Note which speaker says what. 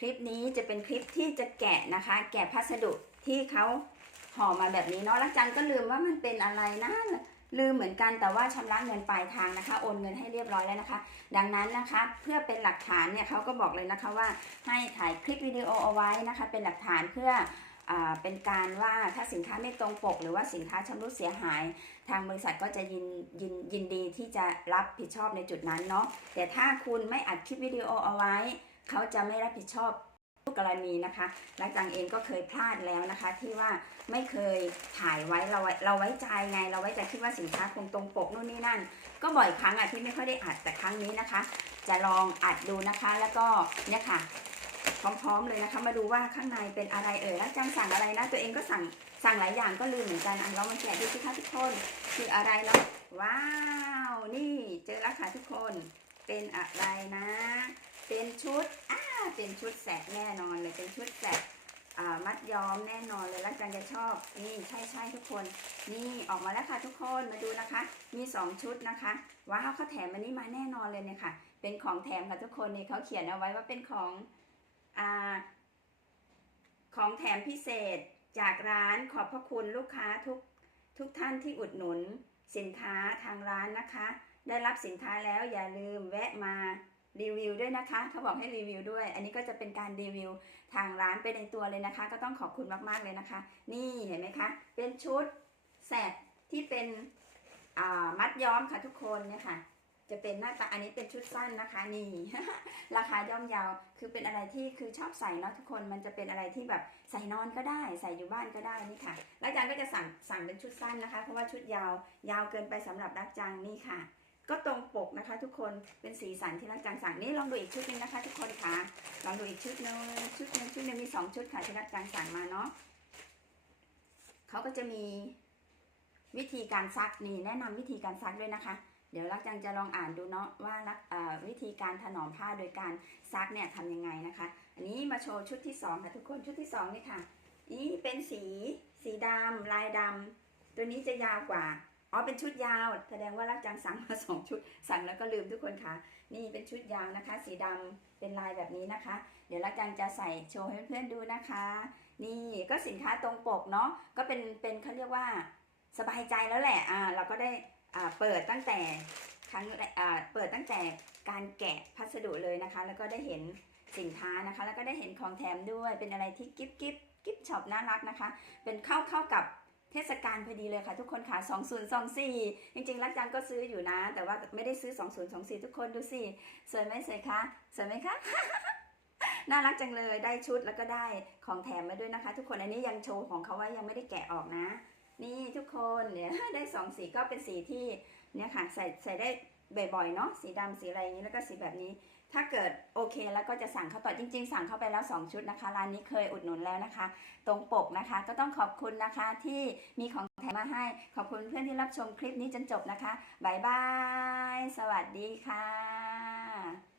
Speaker 1: คลิปนี้จะเป็นคลิปที่จะแกะนะคะ แกะพัสดุที่เขาห่อมาแบบนี้เนาะแล้วจันก็ลืมว่ามันเป็นอะไรนะลืมเหมือนกันแต่ว่าชำระเงินปลายทางนะคะ โอนเงินให้เรียบร้อยแล้วนะคะ ดังนั้นนะคะเพื่อเป็นหลักฐานเนี่ยเขาก็บอกเลยนะคะว่าให้ถ่ายคลิปวิดีโอเอาไว้นะคะ เป็นหลักฐานเพื่อเป็นการว่าถ้าสินค้าไม่ตรงปก หรือว่าสินค้าชำรุดเสียหาย ทางบริษัทก็จะยินยินยินดีที่จะรับผิดชอบในจุดนั้นเนาะแต่ถ้าคุณไม่อัดคลิปวิดีโอเอาไว้ เขาจะไม่รับผิดชอบทุกกรณีนะคะและจังเองก็เคยพลาดแล้วนะคะ ที่ว่าไม่เคยถ่ายไว้เราเราไว้ใจไง เราไว้ใจคิดว่าสินค้าคงตรงปกนู่นนี่นั่น ก็บ่อยครั้งอะที่ไม่ค่อยได้อัดแต่ครั้งนี้นะคะ จะลองอัดดูนะคะ แล้วก็เนี่ยค่ะพร้อมๆเลยนะคะ มาดูว่าข้างในเป็นอะไรเอ่ยแล้วจังสั่งอะไรนะตัวเองก็สั่งสั่งหลายอย่างก็ลืมเหมือนกันอะเรามาแกะดูสิคะทุกคนคืออะไรเนาะว้าว นี่เจอแล้วค่ะทุกคนเป็นอะไรนะ เป็นชุดอ่าเป็นชุดแสกแน่นอนเลย เป็นชุดแสกอ่ามัดย้อมแน่นอนเลยแล้วจังจะชอบ นี่ใช่ใช่ทุกคน นี่ออกมาแล้วค่ะทุกคนมาดูนะคะ มีสองชุดนะคะว้าวเขาแถมอันนี้มาแน่นอนเลยเนี่ยค่ะ เป็นของแถมค่ะทุกคนนี่เขาเขียนเอาไว้ว่าเป็นของอ่าของแถมพิเศษจากร้านขอบพระคุณลูกค้าทุกทุกท่านที่อุดหนุน สินค้าทางร้านนะคะ ได้รับสินค้าแล้วอย่าลืมแวะมา รีวิวด้วยนะคะเขาบอกให้รีวิวด้วย อันนี้ก็จะเป็นการรีวิวทางร้านไปในตัวเลยนะคะ ก็ต้องขอบคุณมากๆเลยนะคะ นี่เห็นไหมคะ เป็นชุดแสกที่เป็นมัดย้อมค่ะทุกคนเนี่ยค่ะ จะเป็นหน้าตาอันนี้เป็นชุดสั้นนะคะนี่ราคาย่อมเยาวคือเป็นอะไรที่คือชอบใส่เนาะทุกคนมันจะเป็นอะไรที่แบบใส่นอนก็ได้ ใส่อยู่บ้านก็ได้นี่ค่ะแล้วอาจารย์ก็จะสั่งสั่งเป็นชุดสั้นนะคะ เพราะว่าชุดยาวยาวเกินไปสำหรับรักจังนี่ค่ะ ก็ตรงปกนะคะ ทุกคนเป็นสีสันที่รักจังสั่งนี่ลองดูอีกชุดหนึงนะคะ ทุกคนค่ะลองดูอีกชุดหนึงชุดหนึงชุดหนึงมีสองชุดค่ะที่รักจังสั่งมาเนาะเขาก็จะมีวิธีการซักนี่แนะนำวิธีการซักด้วยนะคะ เดี๋ยวรักจังจะลองอ่านดูเนาะว่ารักวิธีการถนอมผ้าโดยการซักเนี่ยทำยังไงนะคะ อันนี้มาโชว์ชุดที่สองค่ะทุกคนชุดที่สองนี่ค่ะนี่เป็นสีสีดำลายดำตัวนี้จะยาวกว่า อ๋อเป็นชุดยาวแสดงว่ารักจังสั่งมาสองชุด สั่งแล้วก็ลืมทุกคนค่ะ นี่เป็นชุดยาวนะคะ สีดำเป็นลายแบบนี้นะคะ เดี๋ยวรักจังจะใส่โชว์ให้เพื่อนๆดูนะคะ นี่ก็สินค้าตรงปกเนาะก็เป็นเป็นเขาเรียกว่าสบายใจแล้วแหละอ่าเราก็ได้อ่าเปิดตั้งแต่ครั้งแรกอ่าเปิดตั้งแต่การแกะพัสดุเลยนะคะ แล้วก็ได้เห็นสินค้านะคะ แล้วก็ได้เห็นของแถมด้วยเป็นอะไรที่กิ๊บกิ๊บกิ๊บช็อปน่ารักนะคะ เป็นเข้าเข้ากับ เทศกาลพอดีเลยค่ะ ทุกคนค่ะ 2024 จริงๆ รักจังก็ซื้ออยู่นะ แต่ว่าไม่ได้ซื้อ 2024 ทุกคนดูสิ สวยไหมสวยคะสวยไหมคะ น่ารักจังเลย ได้ชุดแล้วก็ได้ของแถมมาด้วยนะคะ ทุกคน อันนี้ยังโชว์ของเขาไว้ยังไม่ได้แกะออกนะ นี่ทุกคนเนี่ยได้สองสีก็เป็นสีที่เนี่ยค่ะใส่ใส่ได้บ่อยๆ เนาะ สีดำสีอะไรอย่างนี้แล้วก็สีแบบนี้ ถ้าเกิดโอเคแล้วก็จะสั่งเขาต่อจริง ๆ สั่งเข้าไปแล้ว 2 ชุดนะคะ ร้านนี้เคยอุดหนุนแล้วนะคะ ตรงปกนะคะ ก็ต้องขอบคุณนะคะที่มีของแถมมาให้ ขอบคุณเพื่อนที่รับชมคลิปนี้จนจบนะคะบายบาย สวัสดีค่ะ